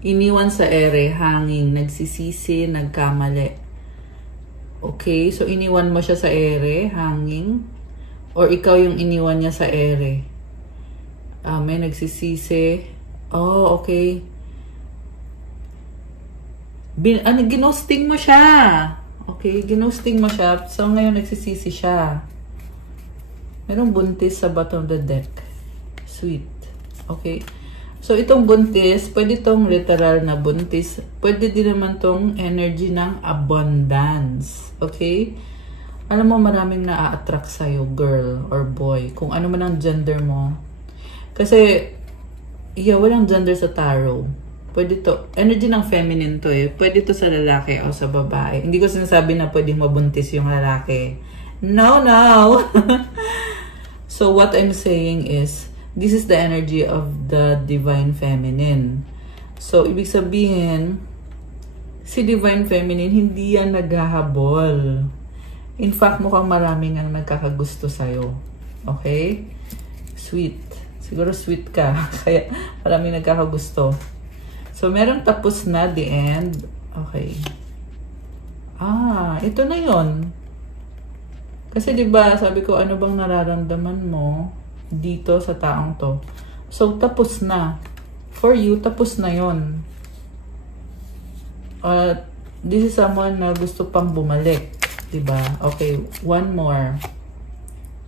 Iniwan sa ere, hanging, nagsisisi, nagkamali. Okay, so iniwan mo siya sa ere, hanging, or ikaw yung iniwan niya sa ere? May nagsisisi. Oh, okay. Ginosting mo siya. Okay, ginosting mo siya. So, ngayon nagsisisi siya. Merong buntis sa bottom of the deck. Sweet. Okay. So, itong buntis, pwede itong literal na buntis. Pwede din naman itong energy ng abundance. Okay? Alam mo, maraming na-attract sa'yo, girl or boy. Kung ano man ang gender mo. Kasi, yeah, walang gender sa tarot. Pwede to, energy ng feminine to eh. Pwede to sa lalaki o sa babae. Hindi ko sinasabi na pwedeng mabuntis yung lalaki. No, no! So, what I'm saying is, this is the energy of the divine feminine. So, ibig sabihin, si divine feminine, hindi yan naghahabol. In fact, mukhang maraming ang nagkakagusto sa'yo. Okay? Sweet. Siguro sweet ka. Kaya maraming nagkakagusto. So, meron tapos na, the end. Okay. Ito na yon. Kasi, diba, sabi ko, ano bang nararamdaman mo dito sa taong to? So, tapos na. For you, tapos na yon. This is someone na gusto pang bumalik. Diba? Okay, one more.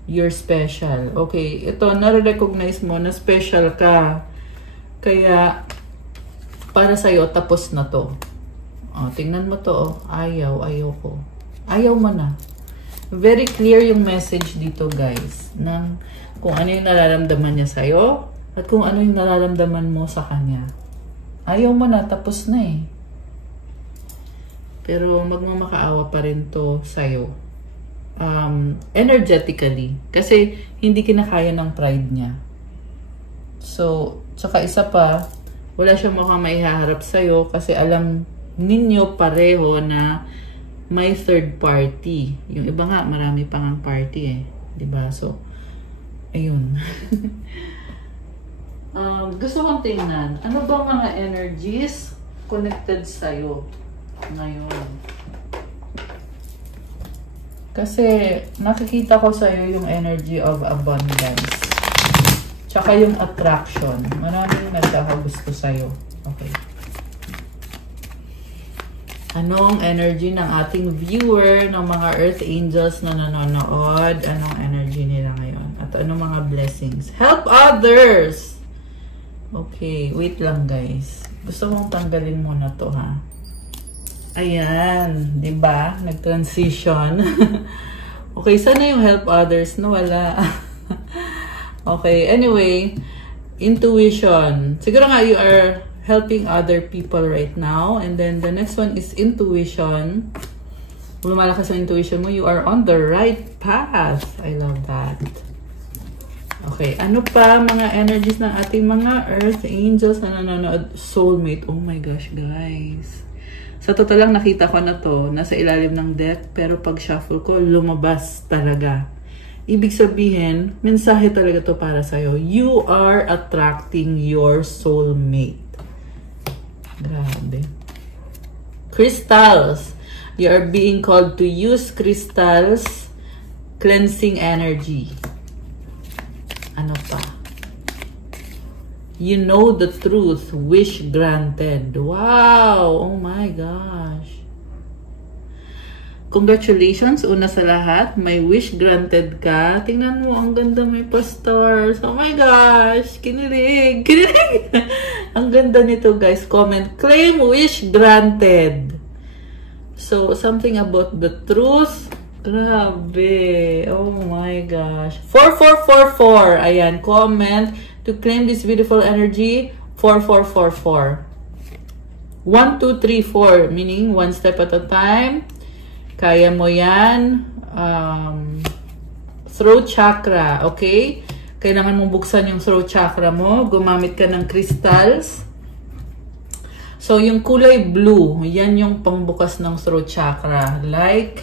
You're special. Okay, ito, nare-recognize mo na special ka. Kaya, para sa'yo, tapos na to. O, tingnan mo to. Oh. Ayaw ko. Ayaw mo na. Very clear yung message dito, guys. Ng kung ano yung nararamdaman niya sa'yo at kung ano yung nararamdaman mo sa kanya. Ayaw mo na, tapos na eh. Pero magmamakaawa pa rin to sa'yo. Energetically. Kasi hindi kinakaya ng pride niya. So, tsaka isa pa, wala siyang mukhang maihaharap sa'yo kasi alam ninyo pareho na may third party. Yung iba nga, marami pang ang party eh. Diba? So, ayun. Gusto kong tingnan. Ano ba mga energies connected sa'yo ngayon? Kasi nakikita ko sa'yo yung energy of abundance. Tsaka yung attraction. Maraming nagkakagusto sa'yo. Okay. Anong energy ng ating viewer, ng mga earth angels na nanonood? Anong energy nila ngayon? At anong mga blessings? Help others! Okay, wait lang guys. Gusto mong tanggalin muna to ha. Ayan, di ba? Nag-transition. Okay, sana yung help others na wala. Okay, anyway, intuition. Siguro nga you are helping other people right now. And then the next one is intuition. Lumalakas ang intuition mo. You are on the right path. I love that. Okay, ano pa mga energies ng ating mga earth angels na nanonood? Soulmate. Oh my gosh, guys. Sa totoo lang, nakita ko na to. Nasa ilalim ng deck. Pero pag shuffle ko, lumabas talaga. Ibig sabihin, mensahe talaga to para sa'yo. You are attracting your soulmate. Grabe. Crystals. You are being called to use crystals. Cleansing energy. Ano pa? You know the truth. Wish granted. Wow! Oh my gosh. Congratulations, una sa lahat. May wish granted ka. Tingnan mo, ang ganda, may pa-stars. Oh my gosh! Kinilig! Kinilig! Ang ganda nito, guys. Comment, claim wish granted. So, something about the truth. Grabe. Oh my gosh. 4444. Ayan, comment to claim this beautiful energy. 4444. 1, 2, 3, 4. Meaning, one step at a time. Kaya mo yan. Throat chakra. Okay? Kailangan mong buksan yung throat chakra mo. Gumamit ka ng crystals. So, yung kulay blue, yan yung pangbukas ng throat chakra. Like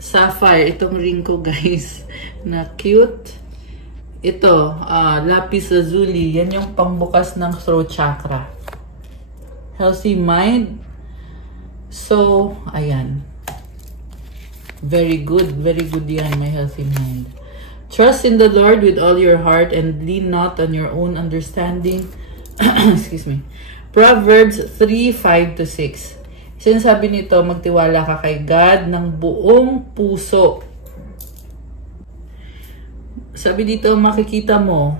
sapphire. Itong ring ko, guys. Na cute. Ito, lapis lazuli. Yan yung pangbukas ng throat chakra. Healthy mind. So, ayan. Very good. Very good yan, my healthy mind. Trust in the Lord with all your heart and lean not on your own understanding. Excuse me. Proverbs 3:5-6. Sinasabi nito, magtiwala ka kay God ng buong puso. Sabi dito, makikita mo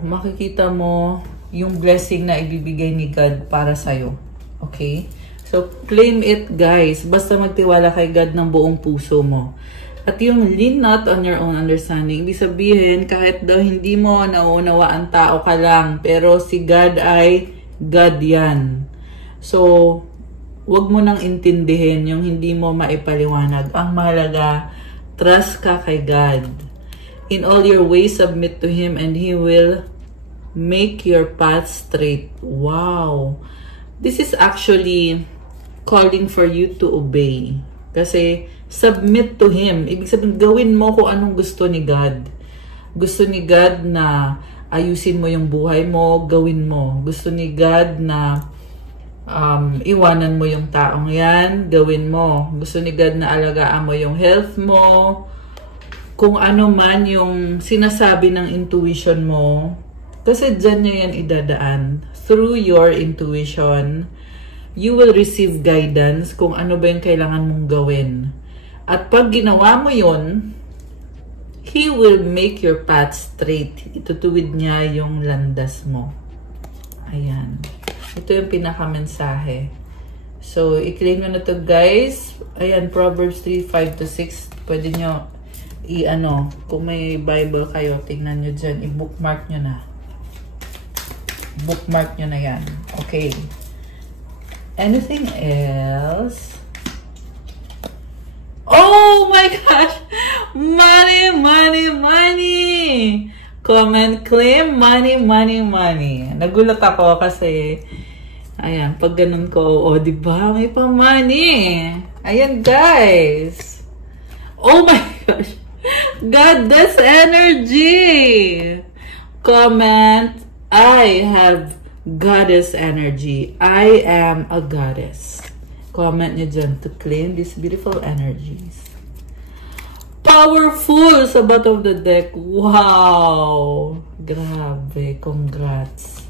yung blessing na ibibigay ni God para sa'yo. Okay? So, claim it, guys. Basta magtiwala kay God ng buong puso mo. At yung lean not on your own understanding, ibig sabihin, kahit daw hindi mo nauunawaan tao ka lang, pero si God ay God yan. So, wag mo nang intindihin yung hindi mo maipaliwanag. Ang mahalaga, trust ka kay God. In all your ways, submit to Him and He will make your path straight. Wow! This is actually calling for you to obey. Kasi, submit to Him. Ibig sabihin, gawin mo kung anong gusto ni God. Gusto ni God na ayusin mo yung buhay mo, gawin mo. Gusto ni God na iwanan mo yung taong yan, gawin mo. Gusto ni God na alagaan mo yung health mo. Kung ano man yung sinasabi ng intuition mo, kasi dyan niya yan idadaan. Through your intuition, you will receive guidance kung ano ba yung kailangan mong gawin. At pag ginawa mo yun, He will make your path straight. Itutuwid niya yung landas mo. Ayan. Ito yung pinaka-mensahe. So, i-claim nyo na to, guys. Ayan, Proverbs 3, 5-6. Pwede nyo kung may Bible kayo, tingnan nyo dyan. I-bookmark nyo na. Bookmark nyo na yan. Okay. Anything else? Oh my gosh! Money, money, money! Comment, claim, money, money, money. Nagulat ako kasi, ayan, pag ganun ko, diba? May pa-money. Ayan, guys. Oh my gosh! Goddess energy! Comment, I have goddess energy. I am a goddess. Comment nyo dyan to claim these beautiful energies. Powerful sa bottom of the deck. Wow! Grabe. Congrats.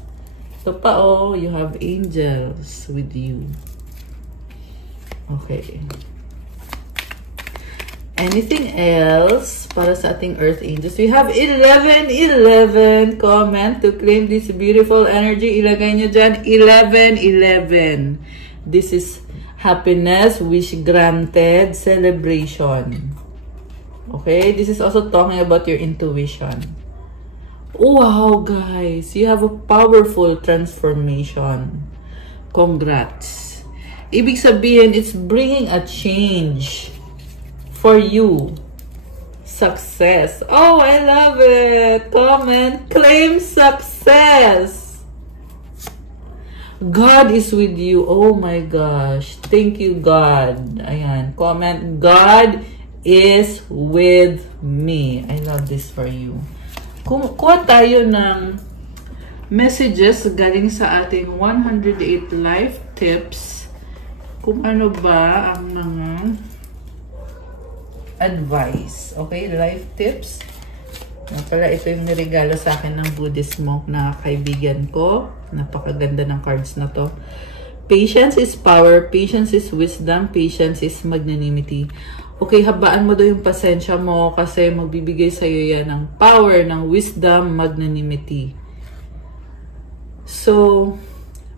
So pa, you have angels with you. Okay. Anything else para sa ating earth angels? We have 11. Comment to claim this beautiful energy. Ilagay nyo dyan. 11. This is happiness, wish granted, celebration. Okay? This is also talking about your intuition. Wow, guys. You have a powerful transformation. Congrats. Ibig sabihin, it's bringing a change for you. Success. Oh, I love it. Comment, claim success. God is with you. Oh my gosh. Thank you, God. Ayan. Comment, God is with me. I love this for you. Kuha tayo ng messages galing sa ating 108 life tips. Kung ano ba ang mga advice. Okay, life tips. Pala, ito yung niregalo sa akin ng Buddhist monk na kaibigan ko. Napakaganda ng cards na to. Patience is power. Patience is wisdom. Patience is magnanimity. Okay, habaan mo daw yung pasensya mo kasi magbibigay sa'yo yan ng power, ng wisdom, magnanimity. So,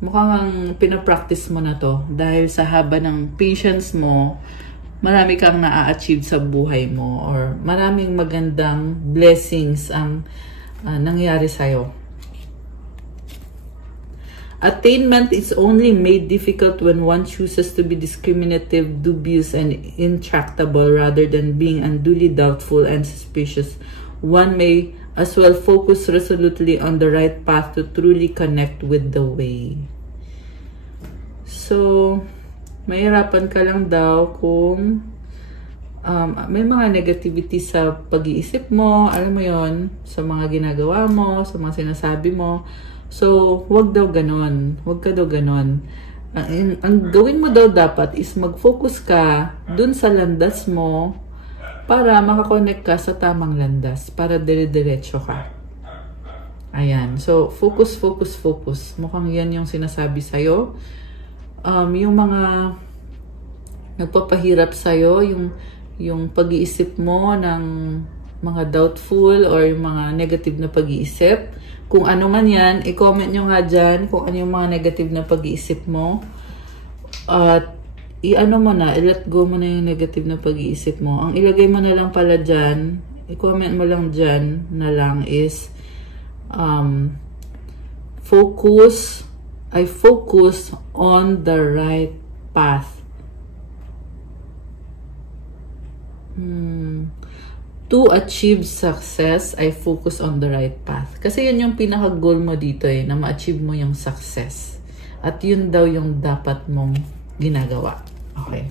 mukhang pinapractice mo na to dahil sa haba ng patience mo, marami kang na-achieve sa buhay mo or maraming magandang blessings ang nangyari sa'yo. Attainment is only made difficult when one chooses to be discriminative, dubious, and intractable rather than being unduly doubtful and suspicious. One may as well focus resolutely on the right path to truly connect with the way. So, mahirapan ka lang daw kung may mga negativity sa pag-iisip mo, alam mo yon, sa mga ginagawa mo, sa mga sinasabi mo. So, wag daw ganon. Wag ka daw ganon. Ang gawin mo daw dapat is mag-focus ka dun sa landas mo para makakonect ka sa tamang landas, para dire-diretso ka. Ayan. So, focus. Mukhang yan yung sinasabi sa'yo. Yung mga nagpapahirap sa'yo, yung pag-iisip mo ng mga doubtful or yung mga negative na pag-iisip. Kung ano man yan, i-comment nyo nga dyan kung ano yung mga negative na pag-iisip mo. At i-ano mo na, i-let go mo na yung negative na pag-iisip mo. Ang ilagay mo na lang pala dyan, i-comment mo lang dyan na lang is I focus on the right path. To achieve success, I focus on the right path. Kasi yun yung pinaka-goal mo dito na ma-achieve mo yung success. At yun daw yung dapat mong ginagawa. Okay.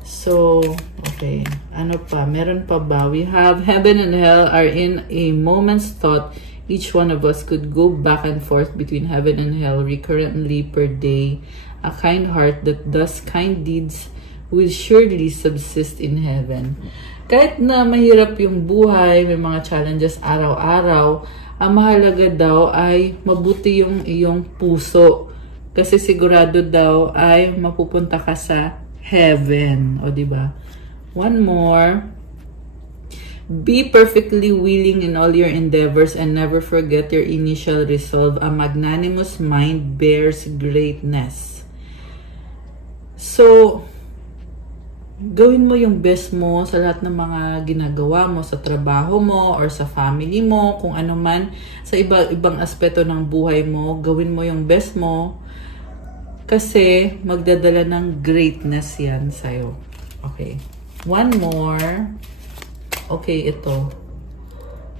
So, okay. Ano pa? Meron pa ba? We have heaven and hell are in a moment's thought. Each one of us could go back and forth between heaven and hell recurrently per day. A kind heart that does kind deeds will surely subsist in heaven. Kahit na mahirap yung buhay, may mga challenges araw-araw, ang mahalaga daw ay mabuti yung iyong puso. Kasi sigurado daw ay mapupunta ka sa heaven. O, diba? One more. Be perfectly willing in all your endeavors and never forget your initial resolve. A magnanimous mind bears greatness. So, gawin mo yung best mo sa lahat ng mga ginagawa mo, sa trabaho mo, or sa family mo, kung ano man, sa ibang aspeto ng buhay mo, gawin mo yung best mo. Kasi, magdadala ng greatness yan sa'yo. Okay. One more. Okay, ito.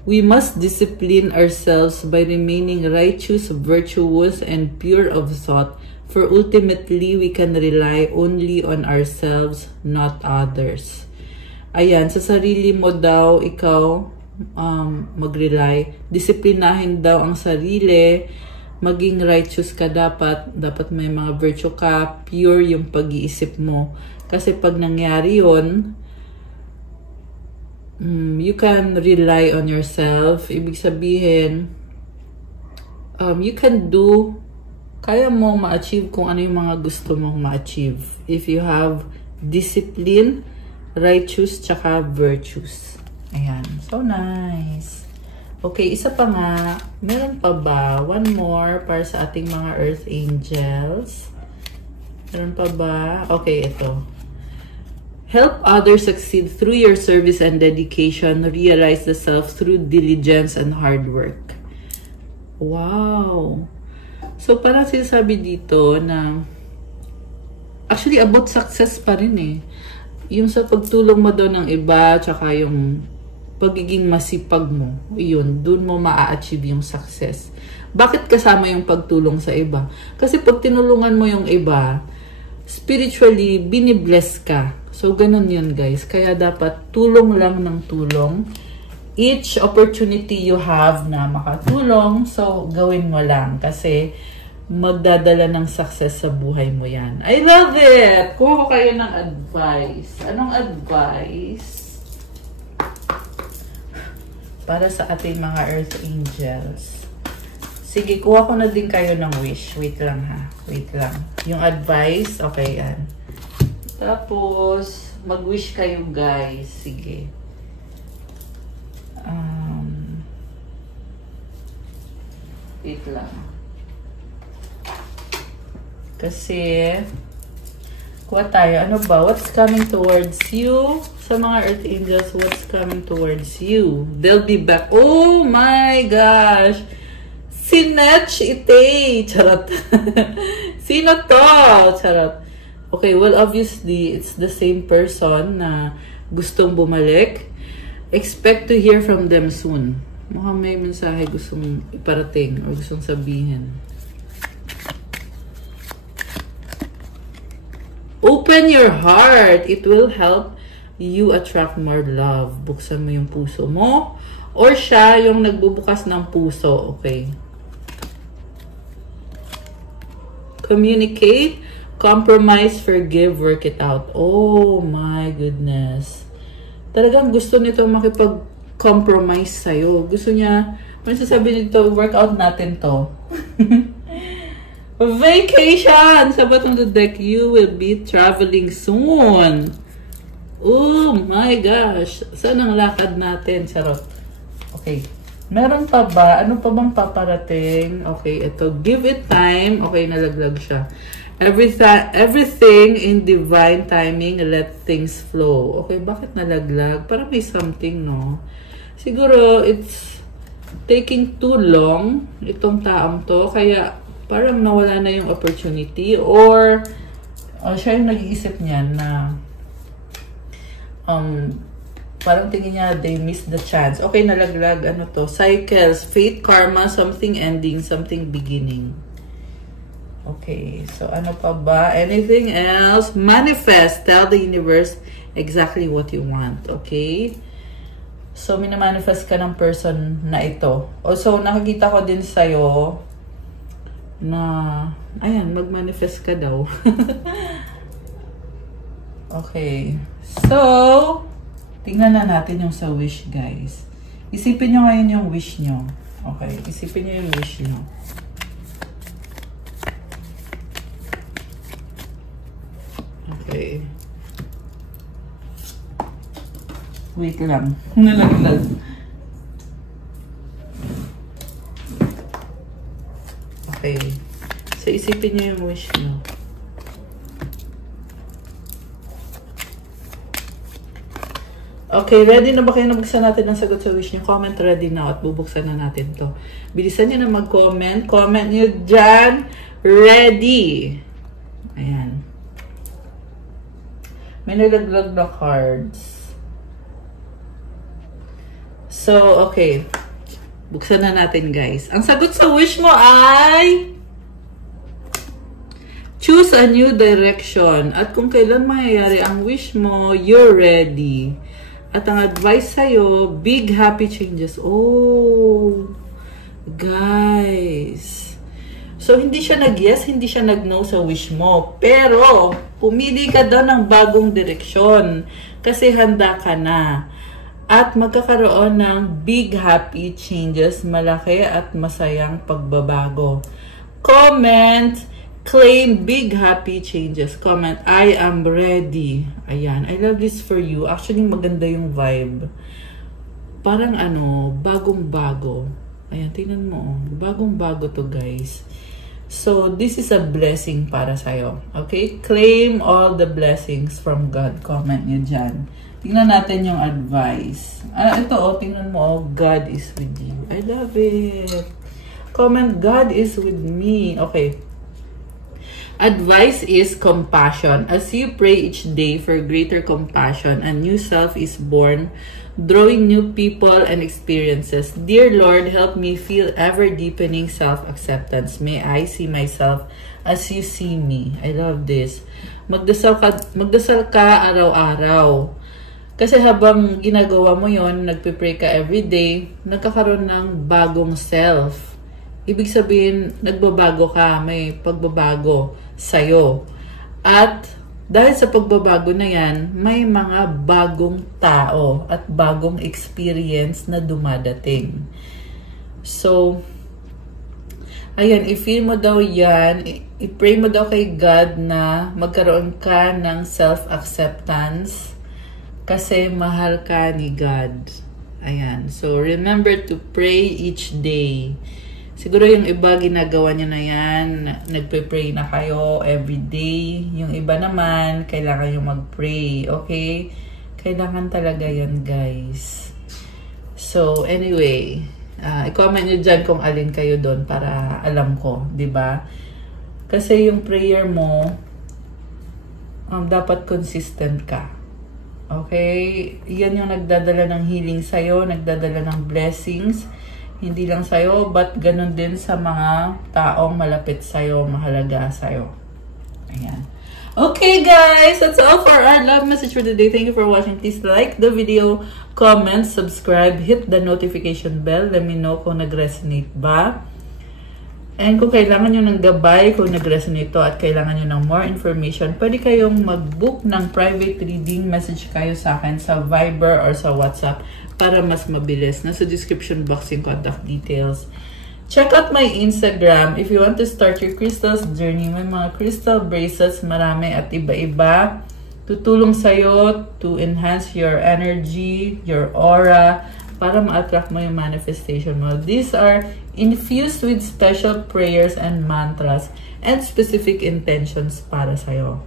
We must discipline ourselves by remaining righteous, virtuous, and pure of thought, for ultimately we can rely only on ourselves, not others. Ayan, sa sarili mo daw, ikaw mag-rely. Disiplinahin daw ang sarili. Maging righteous ka dapat. Dapat may mga virtue ka. Pure yung pag-iisip mo. Kasi pag nangyari yun, you can rely on yourself. Ibig sabihin, you can do, kaya mo ma-achieve kung ano yung mga gusto mong ma-achieve. If you have discipline, righteous, tsaka virtues. Ayan. So nice. Okay, isa pa nga. Meron pa ba? One more para sa ating mga earth angels. Meron pa ba? Okay, ito. Help others succeed through your service and dedication. Realize the self through diligence and hard work. Wow! So, parang sinasabi dito na actually, about success pa rin eh. Yung sa pagtulong mo daw ng iba, tsaka yung pagiging masipag mo, yun, dun mo maa-achieve yung success. Bakit kasama yung pagtulong sa iba? Kasi pag tinulungan mo yung iba, spiritually, binibless ka. So, ganun yun, guys. Kaya dapat tulong lang ng tulong. Each opportunity you have na makatulong, so, gawin mo lang. Kasi, magdadala ng success sa buhay mo yan. I love it! Kuha ko kayo ng advice. Anong advice? Para sa ating mga earth angels. Sige, kuha ko na din kayo ng wish. Wait lang ha. Wait lang. Yung advice, okay yan. Tapos, mag-wish kayo guys. Sige. Wait lang. Kasi, kuha tayo. Ano ba? What's coming towards you? Sa mga earth angels, what's coming towards you? They'll be back. Oh my gosh! Sinatch ite! Charot. Sino to? Charot. Okay, well, obviously, it's the same person na gustong bumalik. Expect to hear from them soon. Mukhang may mensahe gustong iparating o gustong sabihin. Open your heart. It will help you attract more love. Buksan mo yung puso mo. Or siya yung nagbubukas ng puso. Okay. Communicate. Compromise, forgive, work it out. Oh my goodness. Talagang gusto nito makipag-compromise sa'yo. Gusto niya, sasabi nito, work out natin to. Vacation! Sa bottom of the deck, you will be traveling soon. Oh my gosh. Saan ang lakad natin? Charot. Okay. Meron pa ba? Ano pa bang paparating? Okay, ito. Give it time. Okay, nalaglag siya. Everything in divine timing, let things flow. Okay, bakit nalaglag? Parang may something, no? Siguro, it's taking too long, itong taong to. Kaya, parang nawala na yung opportunity. Or, siya yung nag-iisip niyan na, parang tingin niya, they missed the chance. Okay, nalaglag, ano to? Cycles, fate, karma, something ending, something beginning. Okay, so ano pa ba? Anything else? Manifest. Tell the universe exactly what you want. Okay? So, minamanifest ka ng person na ito. Also, nakikita ko din sa'yo na, ayan, mag-manifest ka daw. Okay. So, tingnan na natin yung sa wish, guys. Isipin nyo ngayon yung wish nyo. Okay, isipin nyo yung wish nyo. Okay. Wait lang. Nalaglag. Okay. So, isipin niyo yung wish niyo. Okay, ready na ba kayo na buksan natin ang sagot sa wish niyo? Comment ready now at bubuksan na natin to. Bilisan niyo na mag-comment. Comment niyo dyan. Ready. Ayan. May nalaglag na cards. So, okay. Buksan na natin, guys. Ang sagot sa wish mo ay choose a new direction. At kung kailan mangyayari ang wish mo, you're ready. At ang advice sa'yo, big happy changes. Oh, guys. So, hindi siya nag-yes, hindi siya nag-no sa wish mo. Pero, pumili ka daw ng bagong direksyon. Kasi handa ka na. At magkakaroon ng big happy changes, malaki at masayang pagbabago. Comment, claim big happy changes. Comment, I am ready. Ayan, I love this for you. Actually, maganda yung vibe. Parang ano, bagong-bago. Ayan, tingnan mo. Bagong-bago to, guys. So, this is a blessing para sa'yo. Okay? Claim all the blessings from God. Comment nyo dyan. Tingnan natin yung advice. Ito, tingnan mo. God is with you. I love it. Comment, God is with me. Okay. Advice is compassion. As you pray each day for greater compassion, a new self is born, drawing new people and experiences. Dear Lord, help me feel ever-deepening self-acceptance. May I see myself as you see me. I love this. Magdasal ka araw-araw. Kasi habang ginagawa mo yon, nagpipray ka everyday, nagkakaroon ng bagong self. Ibig sabihin, nagbabago ka, may pagbabago sa'yo. At dahil sa pagbabago na yan, may mga bagong tao at bagong experience na dumadating. So, ayan, i-feel mo daw yan, i-pray mo daw kay God na magkaroon ka ng self-acceptance kasi mahal ka ni God. Ayan, so remember to pray each day. Siguro yung iba ginagawa nyo na yan, nagpe-pray na kayo everyday. Yung iba naman, kailangan yung mag-pray, okay? Kailangan talaga yan, guys. So, anyway, i-comment nyo dyan kung alin kayo doon para alam ko, di ba? Kasi yung prayer mo, dapat consistent ka. Okay? Yan yung nagdadala ng healing sa'yo, nagdadala ng blessings. Hindi lang sa'yo, but ganun din sa mga taong malapit sa'yo, mahalaga sa'yo. Ayan. Okay, guys! That's all for our love message for today. Thank you for watching. Please like the video, comment, subscribe, hit the notification bell. Let me know kung nag-resonate ba. And kung kailangan nyo ng gabay, kung nag-resonate to at kailangan nyo ng more information, pwede kayong mag-book ng private reading. Message kayo sa akin sa Viber or sa WhatsApp para mas mabilis. Nasa description box yung contact details. Check out my Instagram if you want to start your crystals journey. May mga crystal bracelets, marami at iba-iba. Tutulong sa'yo to enhance your energy, your aura, para ma-attract mo yung manifestation mo. These are infused with special prayers and mantras and specific intentions para sa'yo.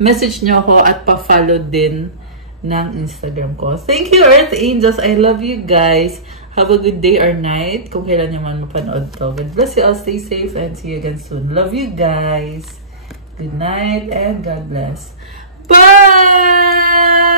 Message nyo ako at pa-follow din ng Instagram ko. Thank you, Earth Angels. I love you guys. Have a good day or night kung kailan nyo man mapanood to. God bless you all. Stay safe and see you again soon. Love you guys. Good night and God bless. Bye!